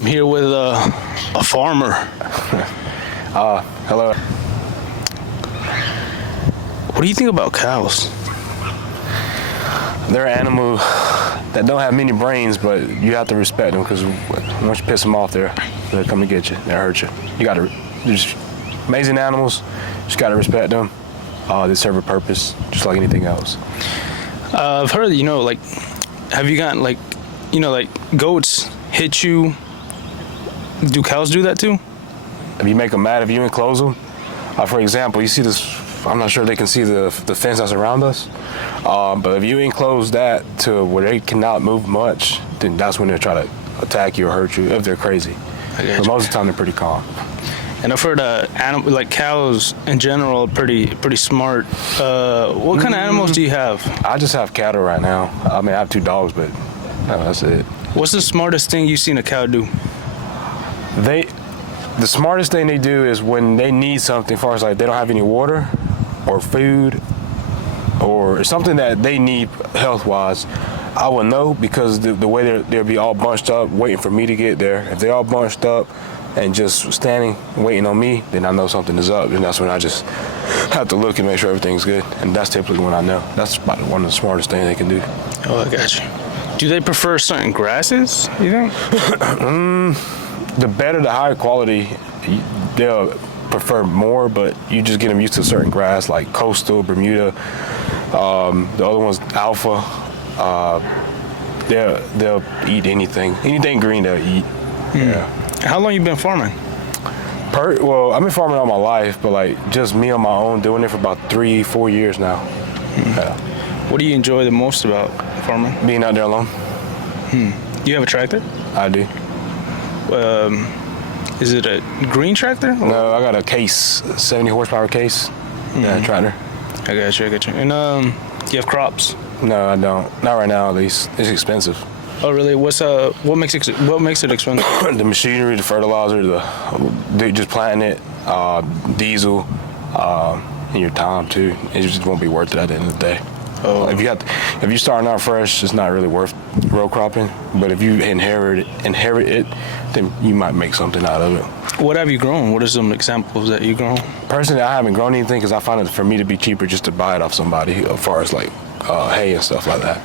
I'm here with a farmer. Hello. What do you think about cows? They're an animal that don't have many brains, but you have to respect them because once you piss them off, they'll come and get you. They'll hurt you. They're just amazing animals. You just gotta respect them. They serve a purpose, just like anything else. I've heard, have you gotten goats hit you? Do cows do that too? If you make them mad, if you enclose them, for example, you see this. I'm not sure they can see the fence that's around us, but if you enclose that to where they cannot move much, then that's when they'll try to attack you or hurt you if they're crazy. But most of the time they're pretty calm. And I've heard cows in general are pretty smart. What kind of animals do you have? I just have cattle right now. I mean, I have 2 dogs, but no, that's it. What's the smartest thing you've seen a cow do? The smartest thing they do is when they need something, as far as like they don't have any water or food or something that they need health-wise, I will know because the way they'll be all bunched up waiting for me to get there. If they're all bunched up and just standing waiting on me, then I know something is up, and that's when I just have to look and make sure everything's good, and that's typically when I know. That's about one of the smartest things they can do. Oh, I got you. Do they prefer certain grasses, you think? The better, the higher quality, they'll prefer more, but you just get them used to certain grass like coastal, Bermuda. The other one's alpha. They'll eat anything green they'll eat. Yeah. How long you been farming? Well, I've been farming all my life, but like just me on my own, doing it for about 3-4 years now. Yeah. What do you enjoy the most about farming? Being out there alone. You have a tractor? I do. Is it a green tractor? No, I got a case, 70 horsepower case. Yeah, tractor. I got you. And you have crops? No, I don't. Not right now, at least. It's expensive. Oh, really? What makes it expensive? The machinery, the fertilizer, just planting it, diesel, and your time too. It just won't be worth it at the end of the day. Oh. If you're starting out fresh, it's not really worth row cropping. But if you inherit it, then you might make something out of it. What have you grown? What are some examples that you've grown? Personally, I haven't grown anything because I find it for me to be cheaper just to buy it off somebody, as far as like hay and stuff like that.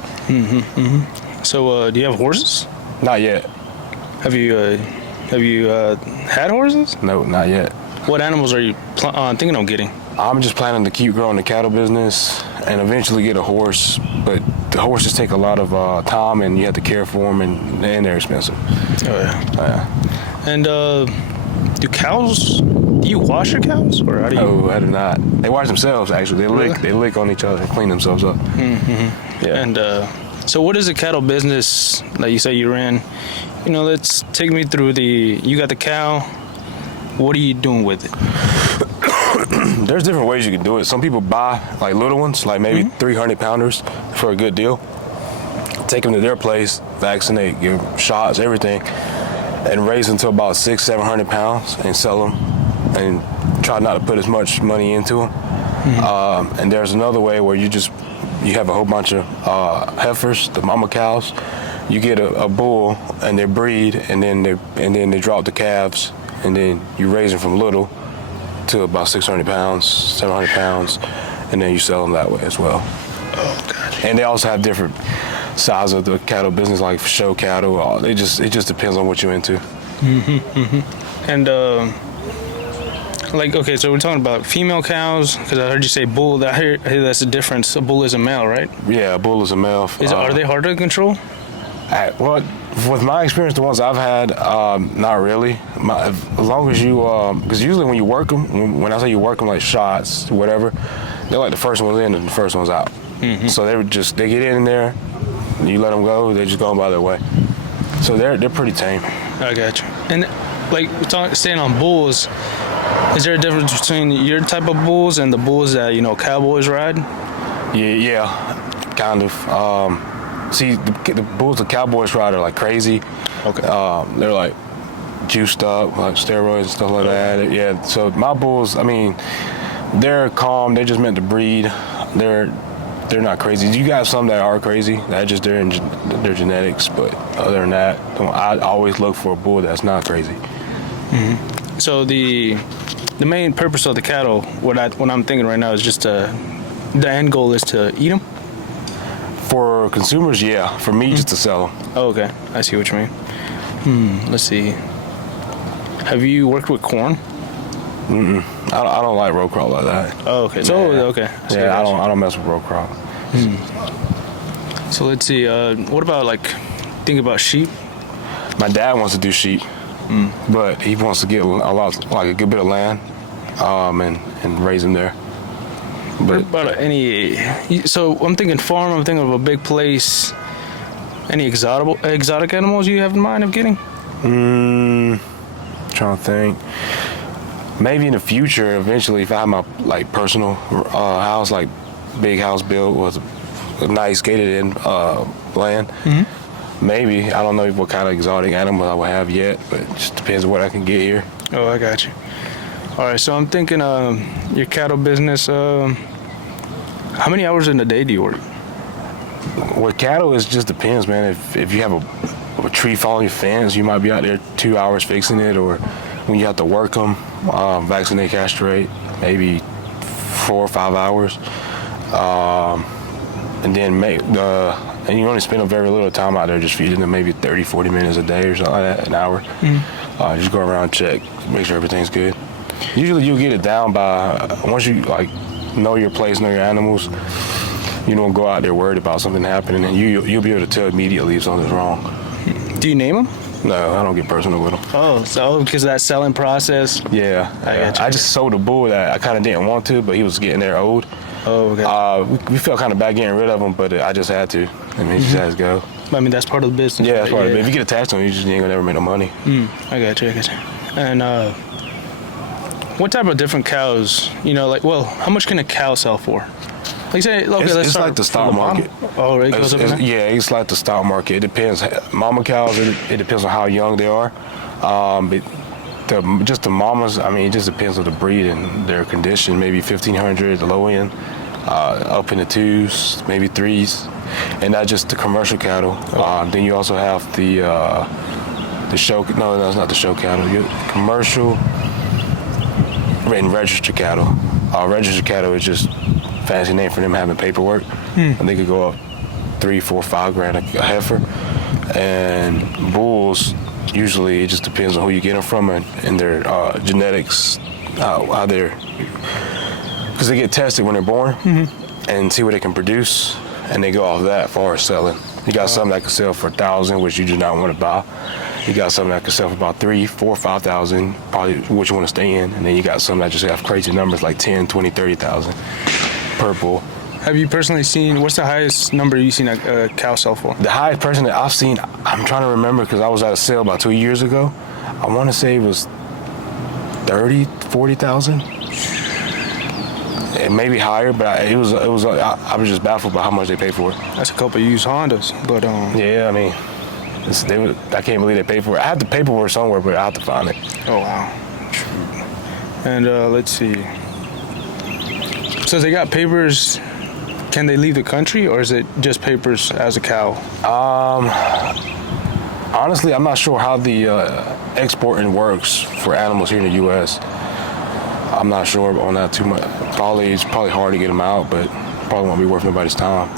So, do you have horses? Not yet. Have you had horses? No, not yet. What animals are you thinking of getting? I'm just planning to keep growing the cattle business and eventually get a horse, but the horses take a lot of time and you have to care for them, and they're expensive. Oh yeah. And do you wash your cows, or how do you? No, I do not. They wash themselves. Actually, they lick on each other and clean themselves up. Yeah. And so, what is the cattle business that you say you're in? Let's take me through you got the cow. What are you doing with it? There's different ways you can do it. Some people buy like little ones, like maybe 300 pounders for a good deal. Take them to their place, vaccinate, give them shots, everything, and raise them to about 600-700 pounds and sell them, and try not to put as much money into them. And there's another way where you have a whole bunch of heifers, the mama cows. You get a bull and they breed, and then they drop the calves, and then you raise them from little to about 600 pounds, 700 pounds, and then you sell them that way as well. Oh, gotcha. And they also have different size of the cattle business, like show cattle. It just depends on what you're into. And okay, so we're talking about female cows, because I heard you say bull. I hear that's the difference. A bull is a male, right? Yeah, a bull is a male. Are they harder to control? Well, with my experience, the ones I've had, not really. As long as you, because usually when you work them, when I say you work them like shots, whatever, they're like the first one's in and the first one's out. So they get in there, you let them go, they just go on by their way. So they're pretty tame. I got you. And staying on bulls, is there a difference between your type of bulls and the bulls that cowboys ride? Yeah, kind of. See, the bulls the cowboys ride are like crazy. Okay. They're like juiced up, like steroids and stuff like that. Yeah. So my bulls, I mean, they're calm. They're just meant to breed. they're not crazy. You got some that are crazy. That just their genetics. But other than that, I always look for a bull that's not crazy. So the main purpose of the cattle, what I'm thinking right now is just the end goal is to eat them. For consumers, yeah. For me, just to sell them. Oh, okay. I see what you mean. Let's see. Have you worked with corn? I don't like row crop like that. Oh, okay. So okay. Yeah, I don't mess with row crop. So let's see. What about think about sheep? My dad wants to do sheep, but he wants to get a good bit of land, and raise them there. What about so I'm thinking farm. I'm thinking of a big place. Any exotic animals you have in mind of getting? Trying to think. Maybe in the future, eventually, if I have my personal house, big house built with a nice gated in land, maybe. I don't know what kind of exotic animal I will have yet, but it just depends on what I can get here. Oh, I got you. All right, so I'm thinking your cattle business. How many hours in a day do you work? With cattle, it just depends, man. If you have a tree fall on your fence, you might be out there 2 hours fixing it, or when you have to work them, vaccinate, castrate, maybe 4 or 5 hours, and then and you only spend a very little time out there just feeding them, maybe 30, 40 minutes a day or something like that, an hour. Just go around, check, make sure everything's good. Usually you'll get it down by, once you know your place, know your animals, you don't go out there worried about something happening, and you'll be able to tell immediately if something's wrong. Do you name them? No, I don't get personal with them. Oh, so because of that selling process? Yeah. I just sold a bull that I kind of didn't want to, but he was getting there old. Oh, okay. We felt kind of bad getting rid of him, but I just had to. I mean, he just has to go. I mean, that's part of the business. Yeah, that's part of it. If you get attached to him, you just ain't gonna never make no money. I got you. And what type of different cows, how much can a cow sell for? Say, okay, it's like the stock market. Oh, it goes up and down? Yeah, it's like the stock market. It depends. Mama cows, it depends on how young they are. But just the mamas, I mean, it just depends on the breed and their condition. Maybe 1,500, the low end, up in the 2s, maybe 3s, and that's just the commercial cattle. Then you also have the show. No, that's not the show cattle. Commercial and registered cattle. Registered cattle is just fancy name for them having paperwork, and they could go up $3, $4, $5 a heifer. And bulls, usually it just depends on who you get them from and their genetics, how they're, because they get tested when they're born and see what they can produce, and they go off that as far as selling. You got some that can sell for $1,000, which you do not want to buy. You got some that can sell for about $3,000, $4,000, $5,000, probably what you want to stay in. And then you got some that just have crazy numbers like 10, 20, 30,000 per bull. Have you personally seen, what's the highest number you've seen a cow sell for? The highest person that I've seen, I'm trying to remember because I was at a sale about 2 years ago. I want to say it was 30, 40,000. And maybe higher, but I was just baffled by how much they paid for it. That's a couple of used Hondas, but yeah, I mean, I can't believe they paid for it. I have the paperwork somewhere, but I have to find it. Oh wow. And let's see. So they got papers. Can they leave the country, or is it just papers as a cow? Honestly, I'm not sure how the exporting works for animals here in the U.S. I'm not sure on that too much. It's probably hard to get them out, but probably won't be worth nobody's time.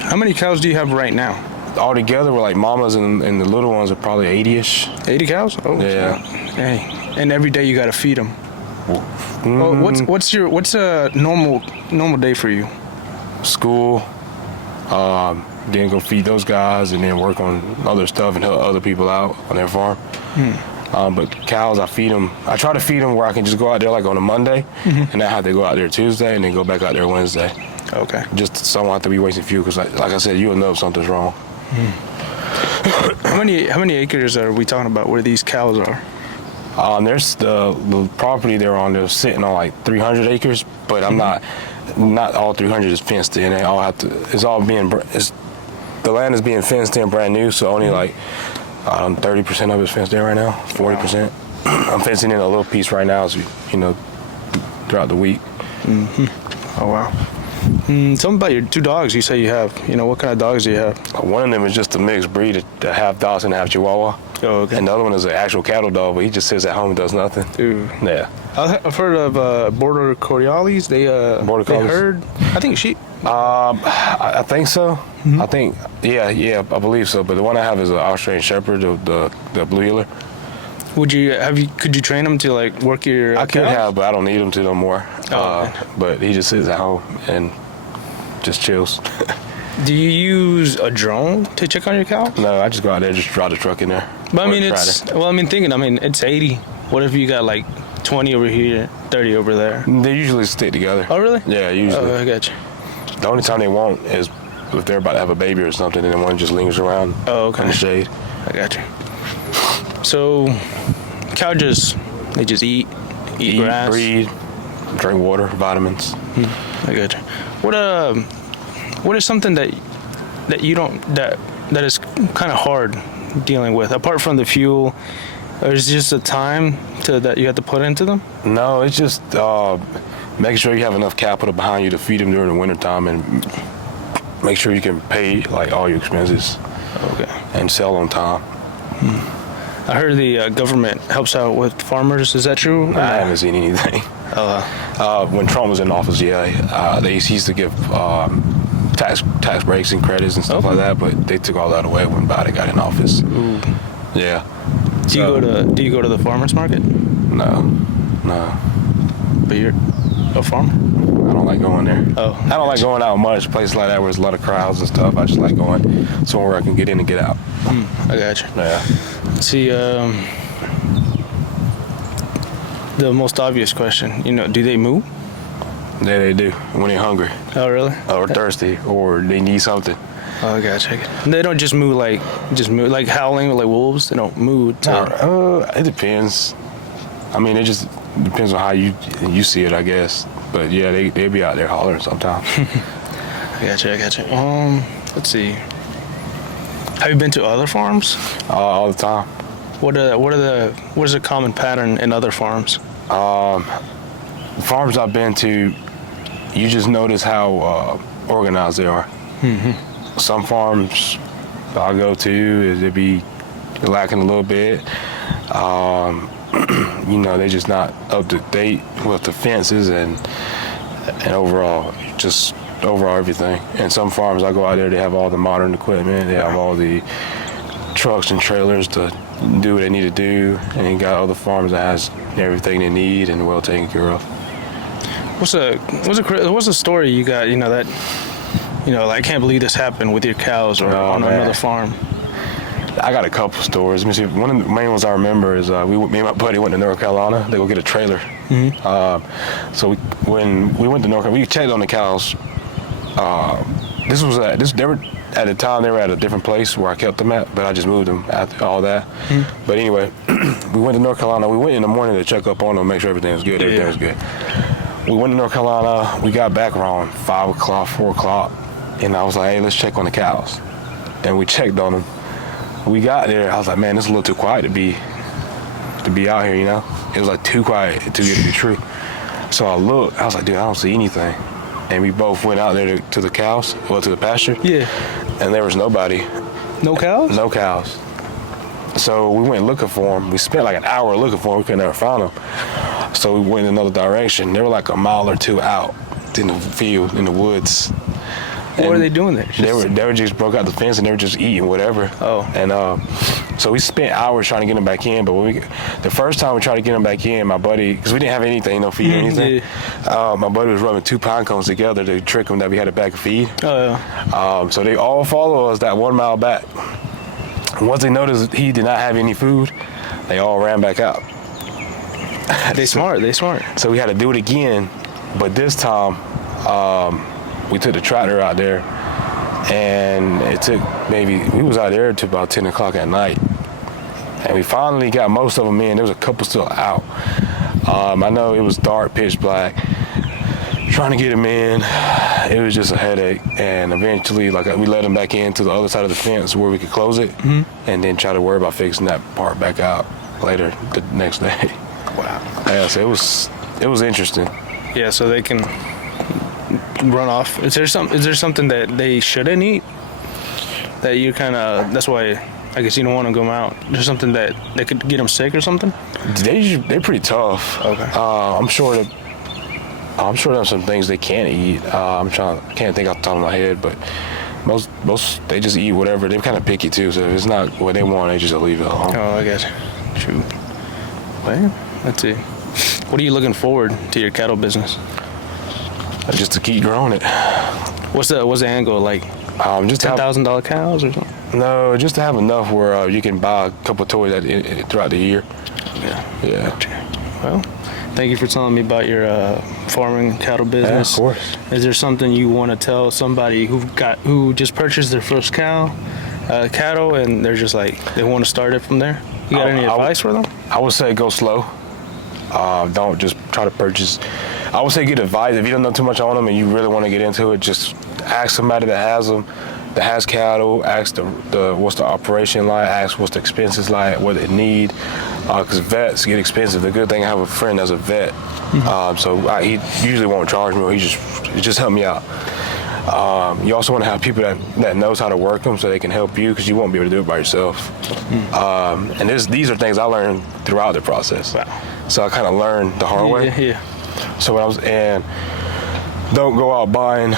How many cows do you have right now? All together, we're like mamas and the little ones are probably 80-ish. 80 cows? Oh, yeah. Hey, and every day you got to feed them. What's a normal day for you? School, then go feed those guys, and then work on other stuff and help other people out on their farm. But cows, I feed them. I try to feed them where I can just go out there like on a Monday, and I have to go out there Tuesday, and then go back out there Wednesday. Okay. Just so I don't have to be wasting fuel, because like I said, you'll know if something's wrong. How many acres are we talking about where these cows are? There's the property they're on. They're sitting on like 300 acres, but I'm not all 300 is fenced in. They all have to. The land is being fenced in brand new, so only like 30% of it's fenced in right now. 40%. I'm fencing in a little piece right now, so throughout the week. Oh wow. Tell me about your 2 dogs you say you have. What kind of dogs do you have? One of them is just a mixed breed, a half Dachshund, half Chihuahua. Oh, okay. And the other one is an actual cattle dog, but he just sits at home and does nothing. Ooh. Yeah. I've heard of Border Collies. Border They Collies. herd. I think sheep. I think so. Mm-hmm. I think, yeah, I believe so. But the one I have is an Australian Shepherd, the blue heeler. Could you train them to like work your? I could cows? have, but I don't need him to no more. Oh, okay. But he just sits at home and just chills. Do you use a drone to check on your cows? No, I just go out there, just drive the truck in there. But Or it's 80. What if you got like 20 over here, 30 over there? They usually stick together. Oh, really? Yeah, usually. Oh, I got you. The only time they won't is if they're about to have a baby or something, and then one just lingers around Oh, okay. in the shade. I got you. So, cow they just eat grass. breathe, drink water, vitamins. I got you. What is something that you don't that is kind of hard dealing with apart from the fuel? Or is it just the time that you have to put into them? No, it's just making sure you have enough capital behind you to feed them during the wintertime and make sure you can pay like all your expenses. Okay. And sell on time. I heard the government helps out with farmers. Is that true? I haven't seen anything. When Trump was in office, they used to give tax breaks and credits and stuff like that, but they took all that away when Biden got in office. Ooh. Yeah. Do you go to the farmers market? No. But you're a farmer? I don't like going there. Oh. I don't like going out much. Places like that where there's a lot of crowds and stuff. I just like going somewhere I can get in and get out. I got you. Yeah. See, the most obvious question, do they moo? Yeah, they do when they're hungry Oh, really? or thirsty or they need something. Oh, I got you. They don't just moo like howling like wolves. They don't moo. It depends. I mean, it just depends on how you see it, I guess. But yeah, they be out there hollering sometimes. I got you. Let's see. Have you been to other farms? All the time. What is a common pattern in other farms? Farms I've been to, you just notice how organized they are. Mm-hmm. Some farms I go to, they be lacking a little bit. They're just not up to date with the fences and overall everything. And some farms I go out there, they have all the modern equipment. They have all the trucks and trailers to do what they need to do. And you got other farms that has everything they need and well taken care of. What's a story you got? That I can't believe this happened with your cows or on another farm. I got a couple stories. Let me see. One of the main ones I remember is me and my buddy went to North Carolina. They go get a trailer. Mm-hmm. So when we went to North Carolina, we checked on the cows. At the time they were at a different place where I kept them at, but I just moved them after all that. Mm-hmm. But anyway, we went to North Carolina. We went in the morning to check up on them, make sure everything was good. Everything was good. We went to North Carolina. We got back around 5 o'clock, 4 o'clock, and I was like, "Hey, let's check on the cows." And we checked on them. We got there. I was like, "Man, this is a little too quiet to be out here." It was like too quiet to be true. So I looked. I was like, "Dude, I don't see anything." And we both went out there to the cows, to the pasture. Yeah. And there was nobody. No cows? No cows. So we went looking for them. We spent like an hour looking for them. We could never find them. So we went in another direction. They were like a mile or two out in the field, in the woods. What were they doing there? They were just broke out the fence and they were just eating whatever. Oh. And so we spent hours trying to get them back in. But the first time we tried to get them back in, my buddy, because we didn't have anything, no feed or anything. Yeah. My buddy was rubbing 2 pine cones together to trick them that we had a bag of feed. Oh yeah. So they all followed us that 1 mile back. Once they noticed he did not have any food, they all ran back out. They smart. So we had to do it again, but this time we took the tractor out there, and it took we was out there till about 10 o'clock at night, and we finally got most of them in. There was a couple still out. I know it was dark, pitch black. Trying to get them in, it was just a headache, and eventually, we let them back into the other side of the fence where we could close it, and then try to worry about fixing that part back out later the next day. Wow. Yeah, so it was interesting. Yeah, so they can run off. Is there something that they shouldn't eat? That you kind of, that's why I guess you don't want to go out. There's something that could get them sick or something? They're pretty tough. Okay. I'm sure there's some things they can't eat. I can't think off the top of my head, but most they just eat whatever. They're kind of picky too, so if it's not what they want, they just leave it alone. Oh, I guess. True. Well, let's see. What are you looking forward to your cattle business? Just to keep growing it. What's the angle like? Just to have, $10,000 cows or something? no, just to have enough where you can buy a couple of toys throughout the year. Yeah. Well, thank you for telling me about your farming cattle business. Yeah, of course. Is there something you want to tell somebody who just purchased their first cattle, and they're just like they want to start it from there? You got any advice for them? I would say go slow. Don't just try to purchase. I would say get advice. If you don't know too much on them and you really want to get into it, just ask somebody that has them, that has cattle. Ask the what's the operation like. Ask what's the expenses like, what they need. Because vets get expensive. The good thing, I have a friend that's a vet, so he usually won't charge me. Or he just help me out. You also want to have people that knows how to work them, so they can help you, because you won't be able to do it by yourself. And these are things I learned throughout the process. Wow. So I kind of learned the hard way. Yeah. So don't go out buying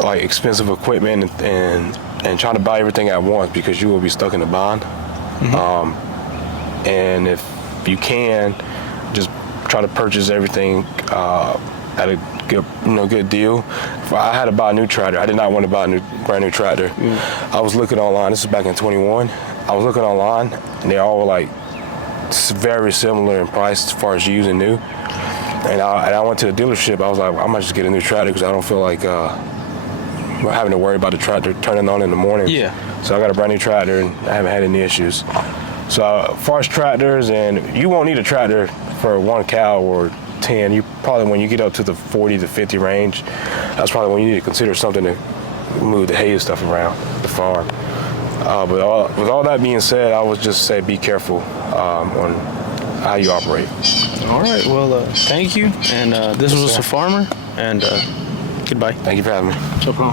like expensive equipment and trying to buy everything at once, because you will be stuck in a bind. And if you can, just try to purchase everything at a good deal. I had to buy a new tractor. I did not want to buy a brand new tractor. I was looking online. This is back in 21. I was looking online, and they all were like very similar in price as far as used and new. And I went to the dealership. I was like, I might just get a new tractor, because I don't feel like having to worry about the tractor turning on in the morning. Yeah. So I got a brand new tractor, and I haven't had any issues. So as far as tractors, and you won't need a tractor for 1 cow or 10. You probably, when you get up to the 40 to 50 range, that's probably when you need to consider something to move the hay and stuff around the farm. But with all that being said, I would just say be careful on how you operate. All right. Well, thank you. And this was a farmer. And goodbye. Thank you for having me. No problem.